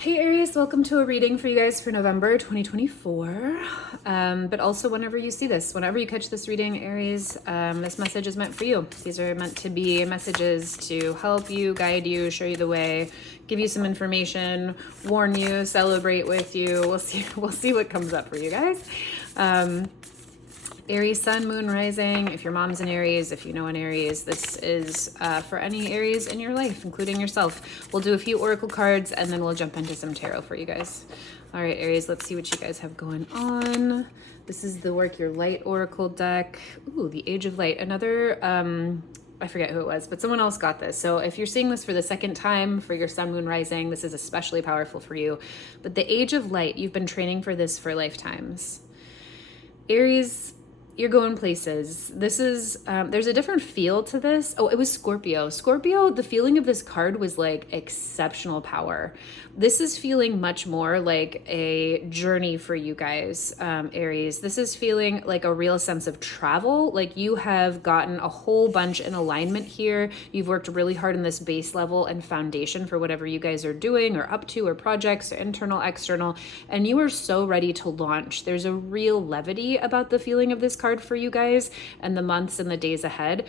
Hey Aries, welcome to a reading for you guys for November 2024. But also whenever you see this, whenever you catch this reading, Aries, this message is meant for you. These are meant to be messages to help you, guide you, show you the way, give you some information, warn you, celebrate with you. We'll see what comes up for you guys. Aries sun, moon, rising. If your mom's an Aries, if you know an Aries, this is for any Aries in your life, including yourself. We'll do a few oracle cards and then we'll jump into some tarot for you guys. All right, Aries, let's see what you guys have going on. This is the Work Your Light oracle deck. Ooh, the Age of Light. Another, I forget who it was, but someone else got this. So if you're seeing this for the second time for your sun, moon, rising, this is especially powerful for you. But the Age of Light, you've been training for this for lifetimes. Aries, you're going places. This is, there's a different feel to this. Oh, it was Scorpio. Scorpio, the feeling of this card was like exceptional power. This is feeling much more like a journey for you guys, Aries. This is feeling like a real sense of travel. Like you have gotten a whole bunch in alignment here. You've worked really hard in this base level and foundation for whatever you guys are doing or up to, or projects, or internal, external, and you are so ready to launch. There's a real levity about the feeling of this card for you guys and the months and the days ahead.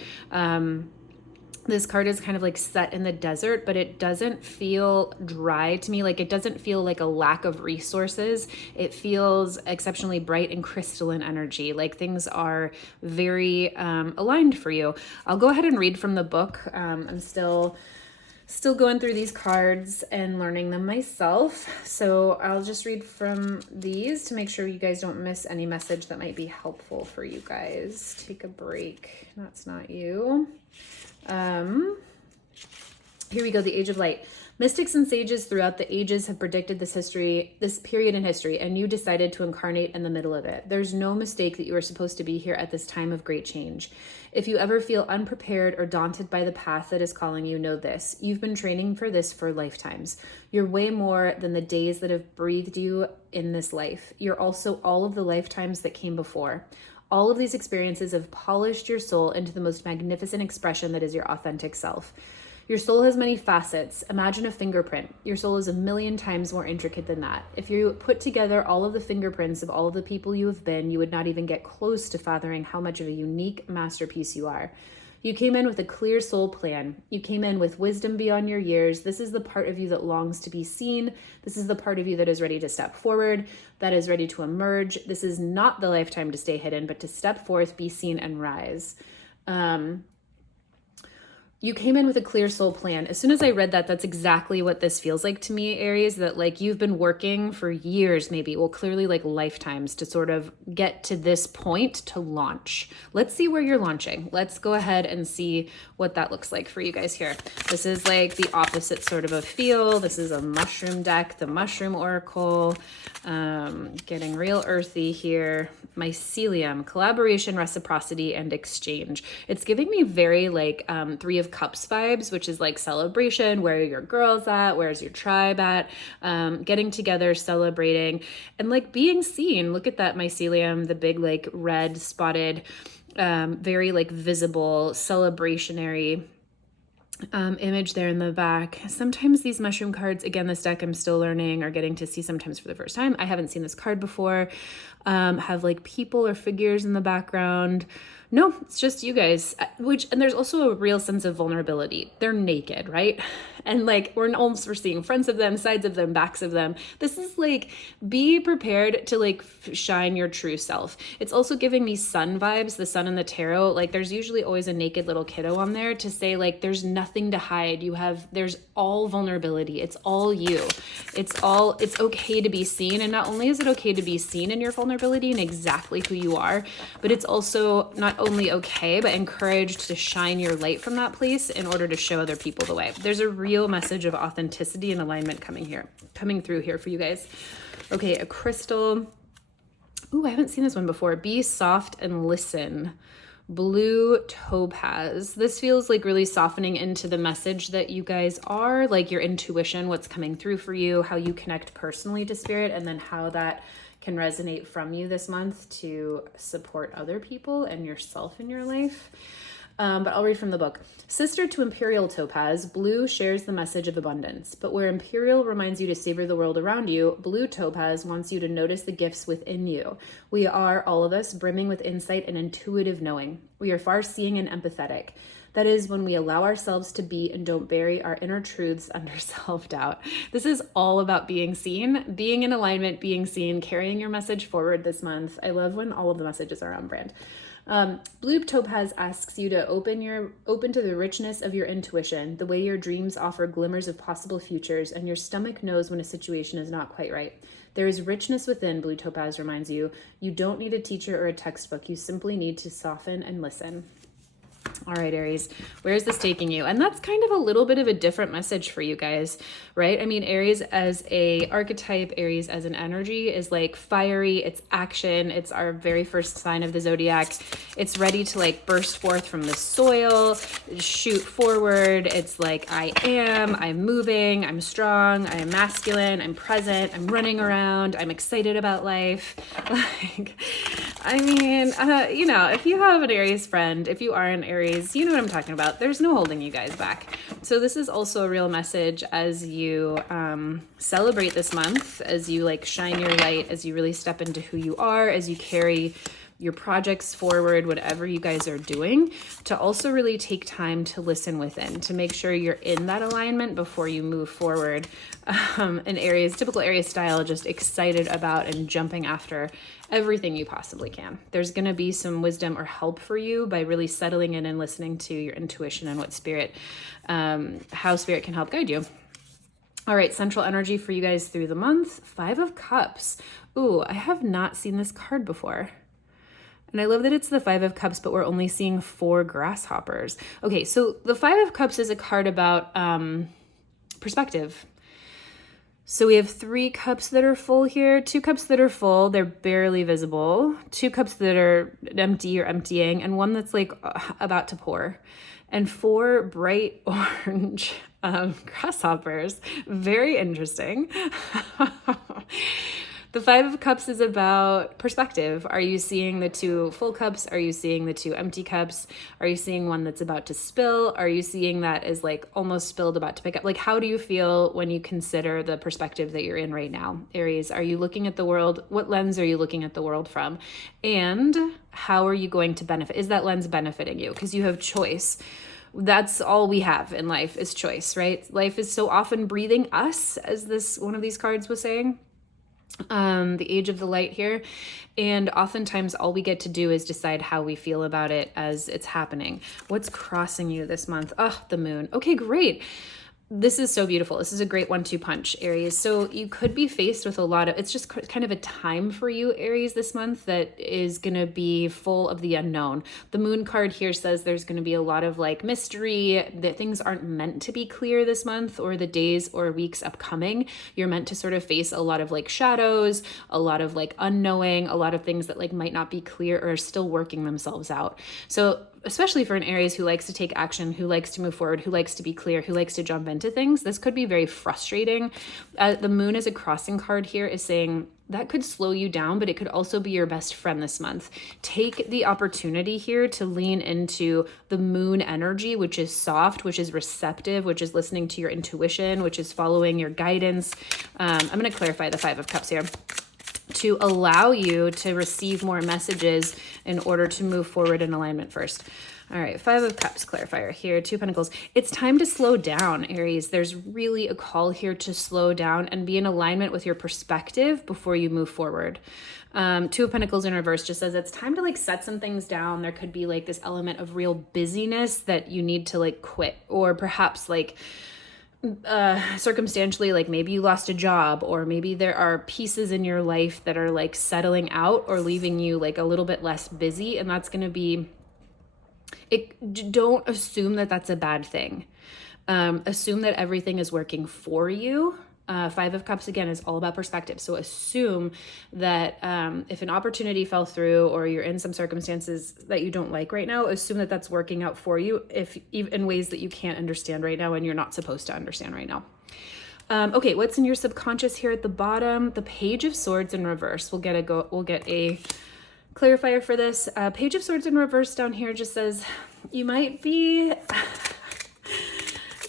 This card is kind of like set in the desert, but it doesn't feel dry to me. Like it doesn't feel like a lack of resources. It feels exceptionally bright and crystalline energy. Like things are very aligned for you. I'll go ahead and read from the book. I'm still going through these cards and learning them myself. So I'll just read from these to make sure you guys don't miss any message that might be helpful for you guys. Take a break. That's not you. Here we go, the Age of Light. Mystics and sages throughout the ages have predicted this period in history, and you decided to incarnate in the middle of it. There's no mistake that you are supposed to be here at this time of great change. If you ever feel unprepared or daunted by the path that is calling you, know this. You've been training for this for lifetimes. You're way more than the days that have breathed you in this life. You're also all of the lifetimes that came before. All of these experiences have polished your soul into the most magnificent expression that is your authentic self. Your soul has many facets. Imagine a fingerprint. Your soul is 1,000,000 times more intricate than that. If you put together all of the fingerprints of all of the people you have been, you would not even get close to fathoming how much of a unique masterpiece you are. You came in with a clear soul plan. You came in with wisdom beyond your years. This is the part of you that longs to be seen. This is the part of you that is ready to step forward, that is ready to emerge. This is not the lifetime to stay hidden, but to step forth, be seen, and rise. You came in with a clear soul plan. As soon as I read that, that's exactly what this feels like to me, Aries, that like you've been working for years, maybe, well, clearly like lifetimes to sort of get to this point to launch. Let's see where you're launching. Let's go ahead and see what that looks like for you guys here. This is like the opposite sort of a feel. This is a mushroom deck, the mushroom oracle, getting real earthy here. Mycelium, collaboration, reciprocity, and exchange. It's giving me very like Three of Cups vibes, which is like celebration. Where are your girls at? Where's your tribe at? Getting together, celebrating, and like being seen. Look at that mycelium, the big like red spotted, very like visible, celebrationary image there in the back. Sometimes these mushroom cards, again, this deck I'm still learning or getting to see sometimes for the first time. I haven't seen this card before. Have like people or figures in the background. No, it's just you guys, and there's also a real sense of vulnerability. They're naked, right? And like, we're seeing fronts of them, sides of them, backs of them. This is like, be prepared to like shine your true self. It's also giving me sun vibes, the sun in the tarot. Like there's usually always a naked little kiddo on there to say like, there's nothing to hide. There's all vulnerability. It's all you. It's okay to be seen. And not only is it okay to be seen in your vulnerability and exactly who you are, but it's also not only okay, but encouraged to shine your light from that place in order to show other people the way. There's a real message of authenticity and alignment coming through here for you guys. Okay, a crystal. Ooh, I haven't seen this one before. Be soft and listen. Blue topaz. This feels like really softening into the message that you guys are, like your intuition, what's coming through for you, how you connect personally to spirit, and then how that can resonate from you this month to support other people and yourself in your life. But I'll read from the book. Sister to Imperial Topaz, blue shares the message of abundance. But where Imperial reminds you to savor the world around you, blue Topaz wants you to notice the gifts within you. We are, all of us, brimming with insight and intuitive knowing. We are far-seeing and empathetic. That is when we allow ourselves to be and don't bury our inner truths under self-doubt. This is all about being seen, being in alignment, being seen, carrying your message forward this month. I love when all of the messages are on brand. Blue Topaz asks you to open to the richness of your intuition, the way your dreams offer glimmers of possible futures, and your stomach knows when a situation is not quite right. There is richness within, Blue Topaz reminds you. You don't need a teacher or a textbook. You simply need to soften and listen. All right, Aries, where's this taking you? And that's kind of a little bit of a different message for you guys, right? I mean, Aries as a archetype, Aries as an energy is like fiery, it's action, it's our very first sign of the zodiac. It's ready to like burst forth from the soil, shoot forward. It's like, I'm moving, I'm strong, I am masculine, I'm present, I'm running around, I'm excited about life. Like, I mean, if you have an Aries friend, if you are an Aries, you know what I'm talking about. There's no holding you guys back. So this is also a real message as you celebrate this month, as you like shine your light, as you really step into who you are, as you carry your projects forward, whatever you guys are doing, to also really take time to listen within, to make sure you're in that alignment before you move forward. An Aries, typical Aries style, just excited about and jumping after everything you possibly can. There's going to be some wisdom or help for you by really settling in and listening to your intuition and what spirit, how spirit can help guide you. All right, central energy for you guys through the month, 5 of Cups. Ooh, I have not seen this card before. And I love that it's the 5 of Cups, but we're only seeing 4 grasshoppers. Okay, so the 5 of Cups is a card about perspective. So we have 3 cups that are full here, 2 cups that are full, they're barely visible, 2 cups that are empty or emptying, and 1 that's like about to pour. And 4 bright orange grasshoppers. Very interesting. The 5 of Cups is about perspective. Are you seeing the 2 full cups? Are you seeing the 2 empty cups? Are you seeing one that's about to spill? Are you seeing that as like almost spilled, about to pick up? Like, how do you feel when you consider the perspective that you're in right now? Aries, are you looking at the world? What lens are you looking at the world from? And how are you going to benefit? Is that lens benefiting you? Because you have choice. That's all we have in life is choice, right? Life is so often breathing us, as this one of these cards was saying. The age of the light here, and oftentimes all we get to do is decide how we feel about it as it's happening. What's crossing you this month? Oh, the moon. Okay, great. This is so beautiful. This is a great 1-2 punch, Aries. So you could be faced with a lot of, it's just kind of a time for you, Aries, this month that is going to be full of the unknown. The moon card here says there's going to be a lot of like mystery, that things aren't meant to be clear this month or the days or weeks upcoming. You're meant to sort of face a lot of like shadows, a lot of like unknowing, a lot of things that like might not be clear or are still working themselves out. So especially for an Aries who likes to take action, who likes to move forward, who likes to be clear, who likes to jump into things, this could be very frustrating. The moon as a crossing card here is saying that could slow you down, but it could also be your best friend this month. Take the opportunity here to lean into the moon energy, which is soft, which is receptive, which is listening to your intuition, which is following your guidance. I'm going to clarify the 5 of Cups here, to allow you to receive more messages in order to move forward in alignment first. All right, 5 of Cups clarifier here, 2 Pentacles. It's time to slow down, Aries. There's really a call here to slow down and be in alignment with your perspective before you move forward. 2 of Pentacles in reverse just says it's time to like set some things down. There could be like this element of real busyness that you need to like quit, or perhaps like circumstantially, like maybe you lost a job, or maybe there are pieces in your life that are like settling out or leaving you like a little bit less busy. And that's going to be it. Don't assume that that's a bad thing. Assume that everything is working for you. 5 of Cups, again, is all about perspective. So assume that if an opportunity fell through or you're in some circumstances that you don't like right now, assume that that's working out for you if in ways that you can't understand right now and you're not supposed to understand right now. Okay, what's in your subconscious here at the bottom? The Page of Swords in reverse. We'll get a clarifier for this. Page of Swords in reverse down here just says you might be,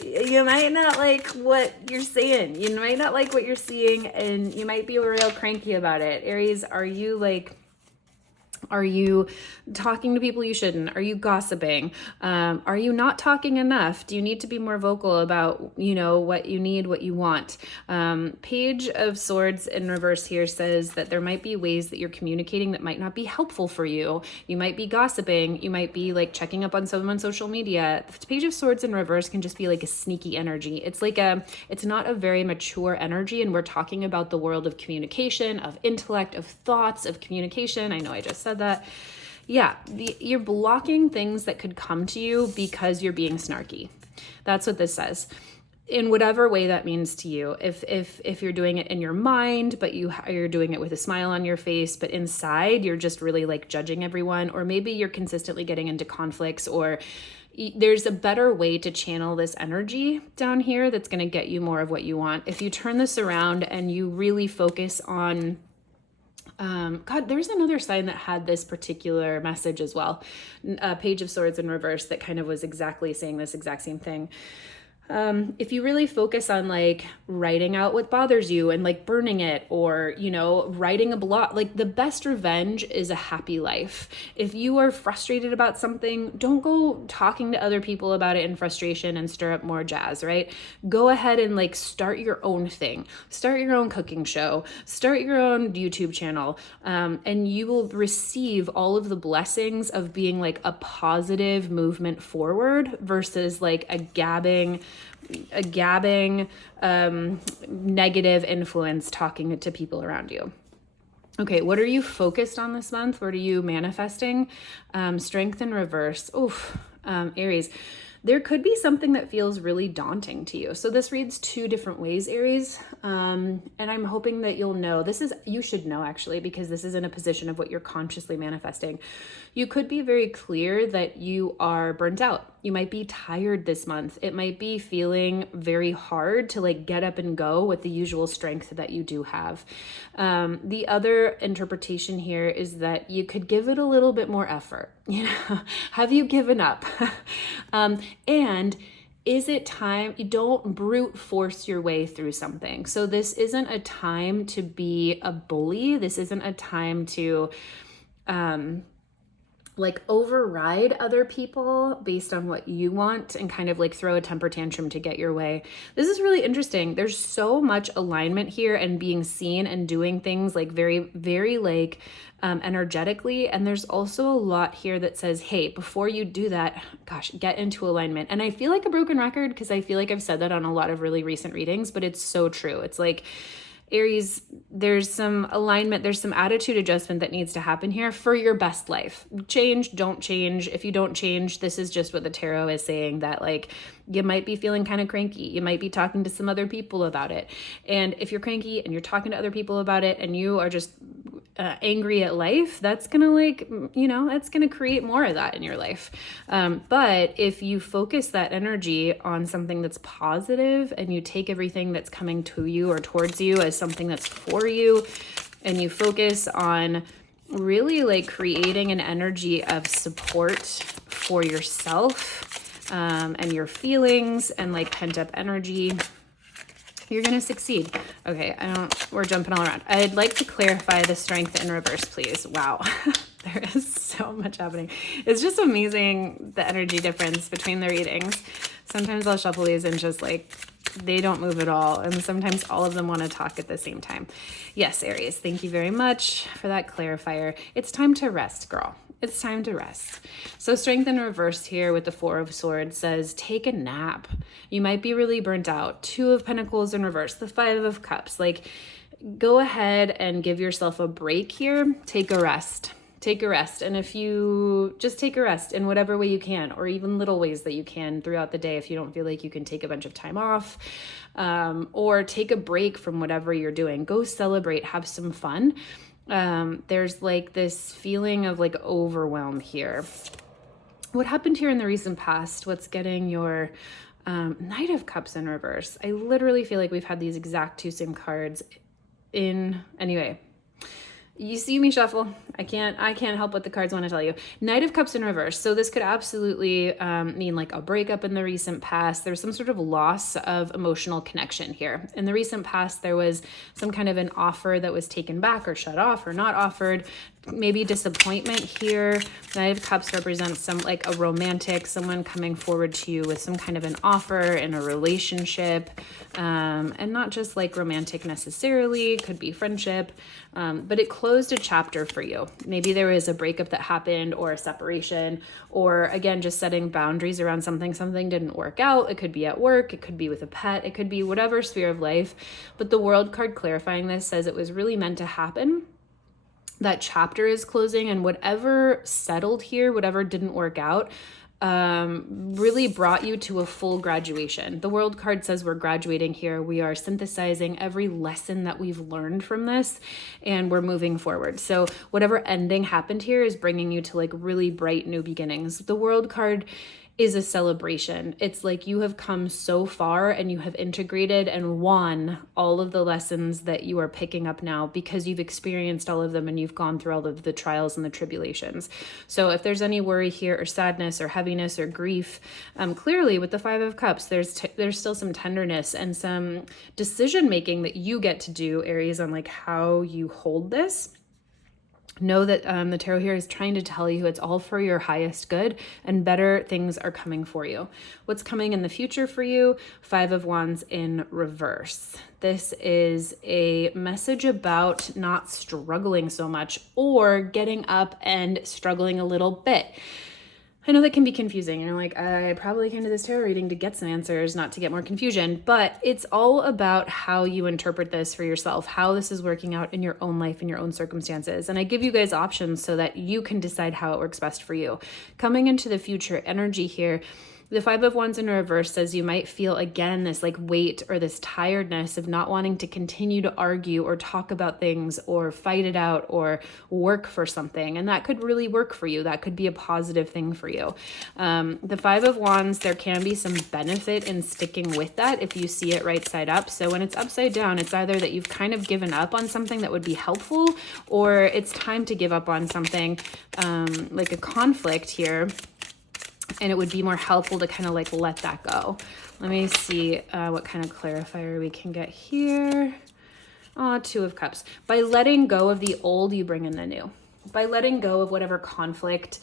you might not like what you're saying. You might not like what you're seeing, and you might be real cranky about it. Aries, are you talking to people you shouldn't? Are you gossiping? Are you not talking enough? Do you need to be more vocal about, what you need, what you want? Page of Swords in reverse here says that there might be ways that you're communicating that might not be helpful for you. You might be gossiping. You might be like checking up on someone on social media. The Page of Swords in reverse can just be like a sneaky energy. It's not a very mature energy. And we're talking about the world of communication, of intellect, of thoughts, of communication. I know I just said that. Yeah, you're blocking things that could come to you because you're being snarky. That's what this says. In whatever way that means to you. If you're doing it in your mind, but you're doing it with a smile on your face, but inside you're just really like judging everyone, or maybe you're consistently getting into conflicts, or there's a better way to channel this energy down here that's going to get you more of what you want. If you turn this around and you really focus on God, there's another sign that had this particular message as well. Page of Swords in reverse that kind of was exactly saying this exact same thing. If you really focus on like writing out what bothers you and like burning it, or, writing a blog, like the best revenge is a happy life. If you are frustrated about something, don't go talking to other people about it in frustration and stir up more jazz, right? Go ahead and like start your own thing, start your own cooking show, start your own YouTube channel. And you will receive all of the blessings of being like a positive movement forward versus like a gabbing, negative influence talking to people around you. Okay, what are you focused on this month? What are you manifesting? Strength in reverse. Oof, Aries. There could be something that feels really daunting to you. So this reads two different ways, Aries. And I'm hoping that you should know actually, because this is in a position of what you're consciously manifesting. You could be very clear that you are burnt out. You might be tired this month. It might be feeling very hard to like get up and go with the usual strength that you do have. The other interpretation here is that you could give it a little bit more effort. Have you given up? And is it time? You don't brute force your way through something. So this isn't a time to be a bully. This isn't a time to, like override other people based on what you want and kind of like throw a temper tantrum to get your way. This is really interesting. There's so much alignment here and being seen and doing things like very, very like energetically. And there's also a lot here that says, hey, before you do that, gosh, get into alignment. And I feel like a broken record because I feel like I've said that on a lot of really recent readings, but it's so true. It's like, Aries, there's some alignment, there's some attitude adjustment that needs to happen here for your best life. Change, don't change. If you don't change, this is just what the tarot is saying, that like you might be feeling kind of cranky. You might be talking to some other people about it. And if you're cranky and you're talking to other people about it and you are just angry at life, that's gonna that's gonna create more of that in your life. But if you focus that energy on something that's positive and you take everything that's coming to you or towards you as something that's for you, and you focus on really like creating an energy of support for yourself and your feelings and like pent up energy, you're going to succeed. Okay, we're jumping all around. I'd like to clarify the strength in reverse, please. Wow, there is so much happening. It's just amazing the energy difference between the readings. Sometimes I'll shuffle these and just like, they don't move at all. And sometimes all of them want to talk at the same time. Yes, Aries, thank you very much for that clarifier. It's time to rest, girl. It's time to rest. So strength in reverse here with the Four of Swords says, take a nap. You might be really burnt out. Two of Pentacles in reverse, the Five of Cups. Like, go ahead and give yourself a break here. Take a rest. Take a rest. And if you just take a rest in whatever way you can, or even little ways that you can throughout the day, if you don't feel like you can take a bunch of time off, or take a break from whatever you're doing, go celebrate, have some fun. There's like this feeling of like overwhelm here. What happened here in the recent past? What's getting your Knight of Cups in reverse? I literally feel like we've had these exact two same cards in, anyway. You see me shuffle. I can't help what the cards want to tell you. Knight of Cups in reverse. So this could absolutely mean like a breakup in the recent past. There's some sort of loss of emotional connection here. In the recent past, there was some kind of an offer that was taken back or shut off or not offered. Maybe disappointment here. Knight of Cups represents some like a romantic, someone coming forward to you with some kind of an offer in a relationship, and not just like romantic necessarily, could be friendship, but it closed a chapter for you. Maybe there was a breakup that happened or a separation, or again, just setting boundaries around something didn't work out. It could be at work, it could be with a pet, it could be whatever sphere of life, but the World card clarifying this says it was really meant to happen. That chapter is closing, and whatever settled here, whatever didn't work out, really brought you to a full graduation. The World card says we're graduating here. We are synthesizing every lesson that we've learned from this, and we're moving forward. So whatever ending happened here is bringing you to like really bright new beginnings. The World card is a celebration. It's like you have come so far and you have integrated and won all of the lessons that you are picking up now because you've experienced all of them and you've gone through all of the trials and the tribulations. So if there's any worry here or sadness or heaviness or grief, clearly with the Five of Cups, there's still some tenderness and some decision making that you get to do, Aries, on like how you hold this. Know that the tarot here is trying to tell you it's all for your highest good and better things are coming for you. What's coming in the future for you? Five of Wands in reverse. This is a message about not struggling so much or getting up and struggling a little bit. I know that can be confusing. You're like, I probably came to this tarot reading to get some answers, not to get more confusion, but it's all about how you interpret this for yourself, how this is working out in your own life, in your own circumstances. And I give you guys options so that you can decide how it works best for you. Coming into the future energy here, the Five of Wands in reverse says you might feel again this like weight or this tiredness of not wanting to continue to argue or talk about things or fight it out or work for something. And that could really work for you. That could be a positive thing for you. The Five of Wands, there can be some benefit in sticking with that if you see it right side up. So when it's upside down, it's either that you've kind of given up on something that would be helpful, or it's time to give up on something like a conflict here. And it would be more helpful to kind of like let that go. Let me see what kind of clarifier we can get here. Two of Cups. By letting go of the old, you bring in the new. By letting go of whatever conflict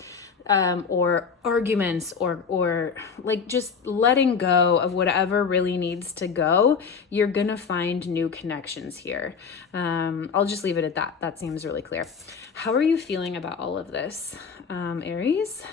or arguments or like just letting go of whatever really needs to go, you're gonna find new connections here. I'll just leave it at that. That seems really clear. How are you feeling about all of this, Aries?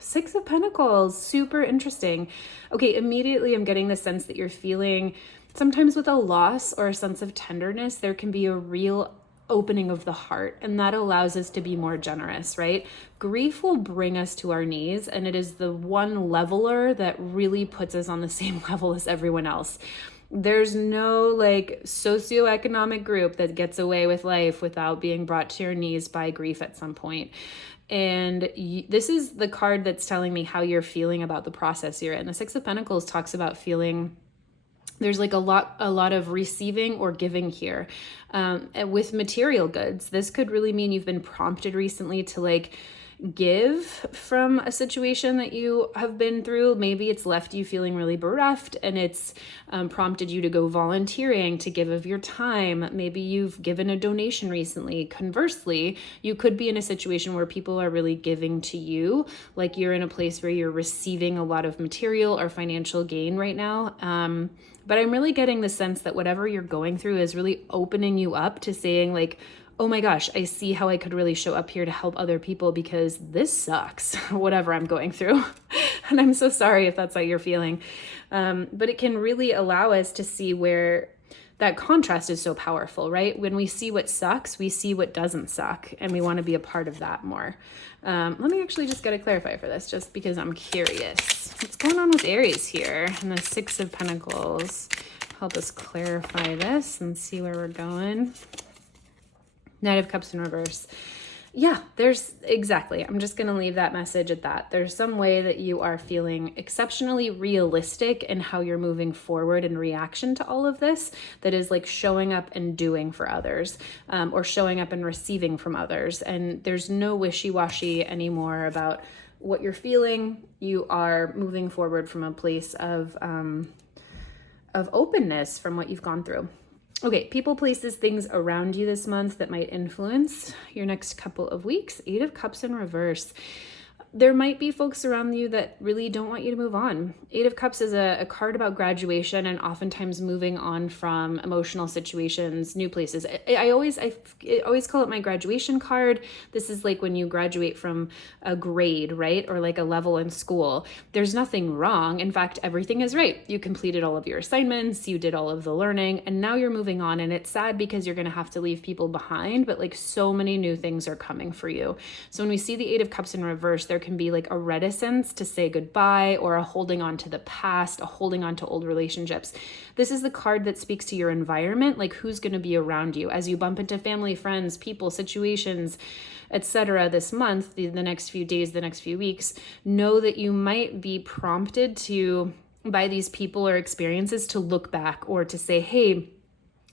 Six of Pentacles, super interesting. Okay, immediately I'm getting the sense that you're feeling sometimes with a loss or a sense of tenderness, there can be a real opening of the heart, and that allows us to be more generous, right? Grief will bring us to our knees, and it is the one leveler that really puts us on the same level as everyone else. There's no like socioeconomic group that gets away with life without being brought to your knees by grief at some point. And this is the card that's telling me how you're feeling about the process you're in. The Six of Pentacles talks about feeling there's like a lot of receiving or giving here. With material goods, this could really mean you've been prompted recently to like give from a situation that you have been through. Maybe it's left you feeling really bereft, and it's prompted you to go volunteering, to give of your time. Maybe you've given a donation recently. Conversely, you could be in a situation where people are really giving to you, like you're in a place where you're receiving a lot of material or financial gain right now. But I'm really getting the sense that whatever you're going through is really opening you up to saying like, oh my gosh, I see how I could really show up here to help other people because this sucks, whatever I'm going through. And I'm so sorry if that's how you're feeling. But it can really allow us to see where that contrast is so powerful, right? When we see what sucks, we see what doesn't suck, and we want to be a part of that more. Let me actually just get a clarifier for this, just because I'm curious. What's going on with Aries here? And the Six of Pentacles. Help us clarify this and see where we're going. Knight of Cups in reverse. Yeah, there's exactly. I'm just going to leave that message at that. There's some way that you are feeling exceptionally realistic in how you're moving forward in reaction to all of this, that is like showing up and doing for others, or showing up and receiving from others. And there's no wishy-washy anymore about what you're feeling. You are moving forward from a place of openness from what you've gone through. Okay, people, places, things around you this month that might influence your next couple of weeks. 8 of Cups in reverse. There might be folks around you that really don't want you to move on. 8 of Cups is a card about graduation and oftentimes moving on from emotional situations, new places. I always call it my graduation card. This is like when you graduate from a grade, right? Or like a level in school. There's nothing wrong. In fact, everything is right. You completed all of your assignments, you did all of the learning, and now you're moving on. And it's sad because you're going to have to leave people behind, but like so many new things are coming for you. So when we see the 8 of Cups in reverse, there can be like a reticence to say goodbye, or a holding on to the past, a holding on to old relationships. This is the card that speaks to your environment, like who's going to be around you as you bump into family, friends, people, situations, etc. this month, the next few days, the next few weeks. Know that you might be prompted to, by these people or experiences, to look back or to say, hey,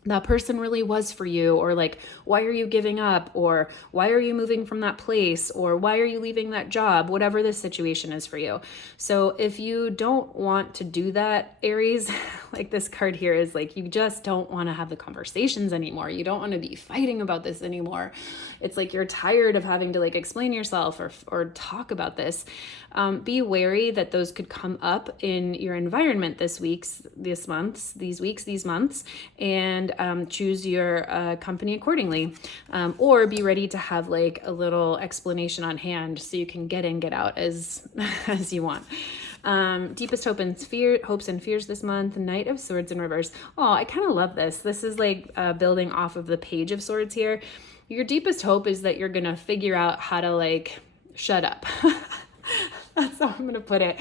that person really was for you, or like, why are you giving up, or why are you moving from that place, or why are you leaving that job, whatever this situation is for you. So if you don't want to do that, Aries, like this card here is like, you just don't want to have the conversations anymore. You don't want to be fighting about this anymore. It's like you're tired of having to like explain yourself or talk about this. Be wary that those could come up in your environment these months, and choose your company accordingly, or be ready to have like a little explanation on hand so you can get in, get out as you want. Deepest hopes and fears this month. Knight of Swords in reverse. Oh, I kind of love this. This is like building off of the Page of Swords here. Your deepest hope is that you're gonna figure out how to like shut up. That's how I'm going to put it.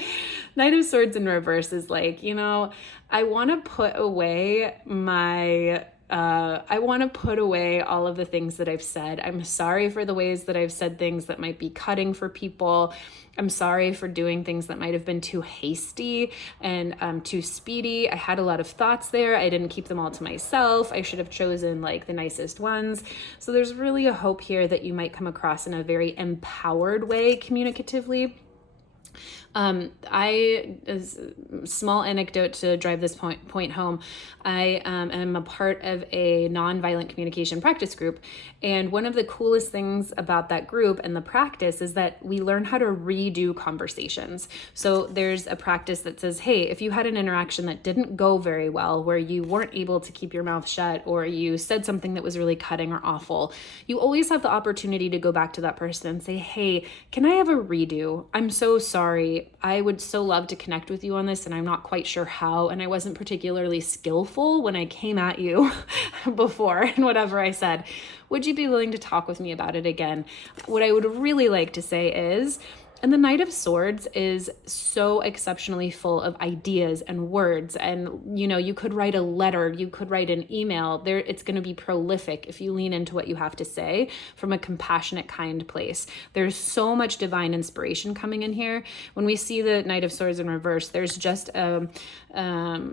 Knight of Swords in reverse is like, I want to put away all of the things that I've said. I'm sorry for the ways that I've said things that might be cutting for people. I'm sorry for doing things that might have been too hasty and too speedy. I had a lot of thoughts there. I didn't keep them all to myself. I should have chosen like the nicest ones. So there's really a hope here that you might come across in a very empowered way communicatively. Small anecdote to drive this point home. I am a part of a nonviolent communication practice group. And one of the coolest things about that group and the practice is that we learn how to redo conversations. So there's a practice that says, hey, if you had an interaction that didn't go very well, where you weren't able to keep your mouth shut, or you said something that was really cutting or awful, you always have the opportunity to go back to that person and say, hey, can I have a redo? I'm so sorry. I would so love to connect with you on this, and I'm not quite sure how, and I wasn't particularly skillful when I came at you before and whatever I said. Would you be willing to talk with me about it again? What I would really like to say is, and the Knight of Swords is so exceptionally full of ideas and words. And, you could write a letter, you could write an email. It's going to be prolific if you lean into what you have to say from a compassionate, kind place. There's so much divine inspiration coming in here. When we see the Knight of Swords in reverse, there's just an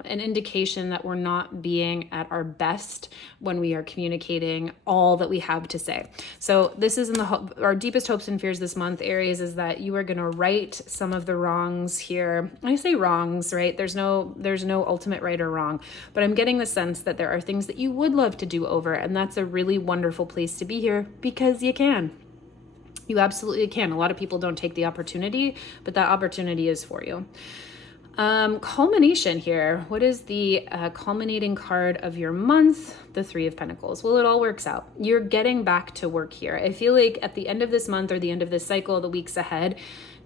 indication that we're not being at our best when we are communicating all that we have to say. So this is our deepest hopes and fears this month, Aries, is that you are going to right some of the wrongs here. I say wrongs, right? There's no ultimate right or wrong, but I'm getting the sense that there are things that you would love to do over, and that's a really wonderful place to be here because you can. You absolutely can. A lot of people don't take the opportunity, but that opportunity is for you. Culmination here. What is the culminating card of your month? The Three of Pentacles. Well, it all works out. You're getting back to work here. I feel like at the end of this month or the end of this cycle, the weeks ahead,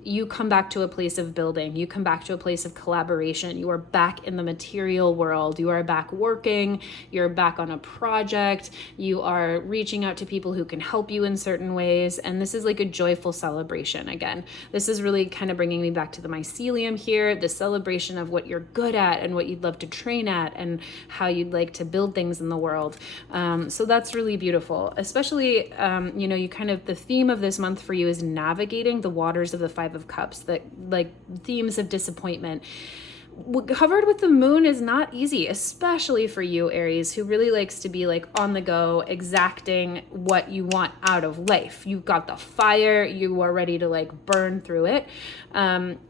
you come back to a place of building, you come back to a place of collaboration, you are back in the material world, you are back working, you're back on a project, you are reaching out to people who can help you in certain ways. And this is like a joyful celebration again. This is really kind of bringing me back to the mycelium here, the celebration of what you're good at and what you'd love to train at and how you'd like to build things in the world. So that's really beautiful, especially, you kind of, the theme of this month for you is navigating the waters of the Five of Cups, that like themes of disappointment. Covered with the moon is not easy, especially for you, Aries, who really likes to be like on the go, exacting what you want out of life. You've got the fire, you are ready to like burn through it.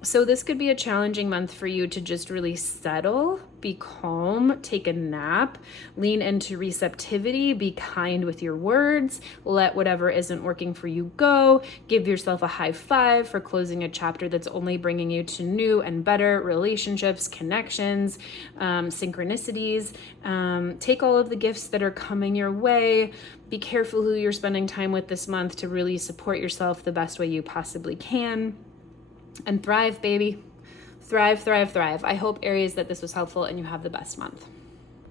So this could be a challenging month for you to just really settle, be calm, take a nap, lean into receptivity, be kind with your words, let whatever isn't working for you go, give yourself a high five for closing a chapter that's only bringing you to new and better relationships, connections, synchronicities. Take all of the gifts that are coming your way. Be careful who you're spending time with this month to really support yourself the best way you possibly can. And thrive, baby. Thrive, thrive, thrive. I hope, Aries, that this was helpful and you have the best month.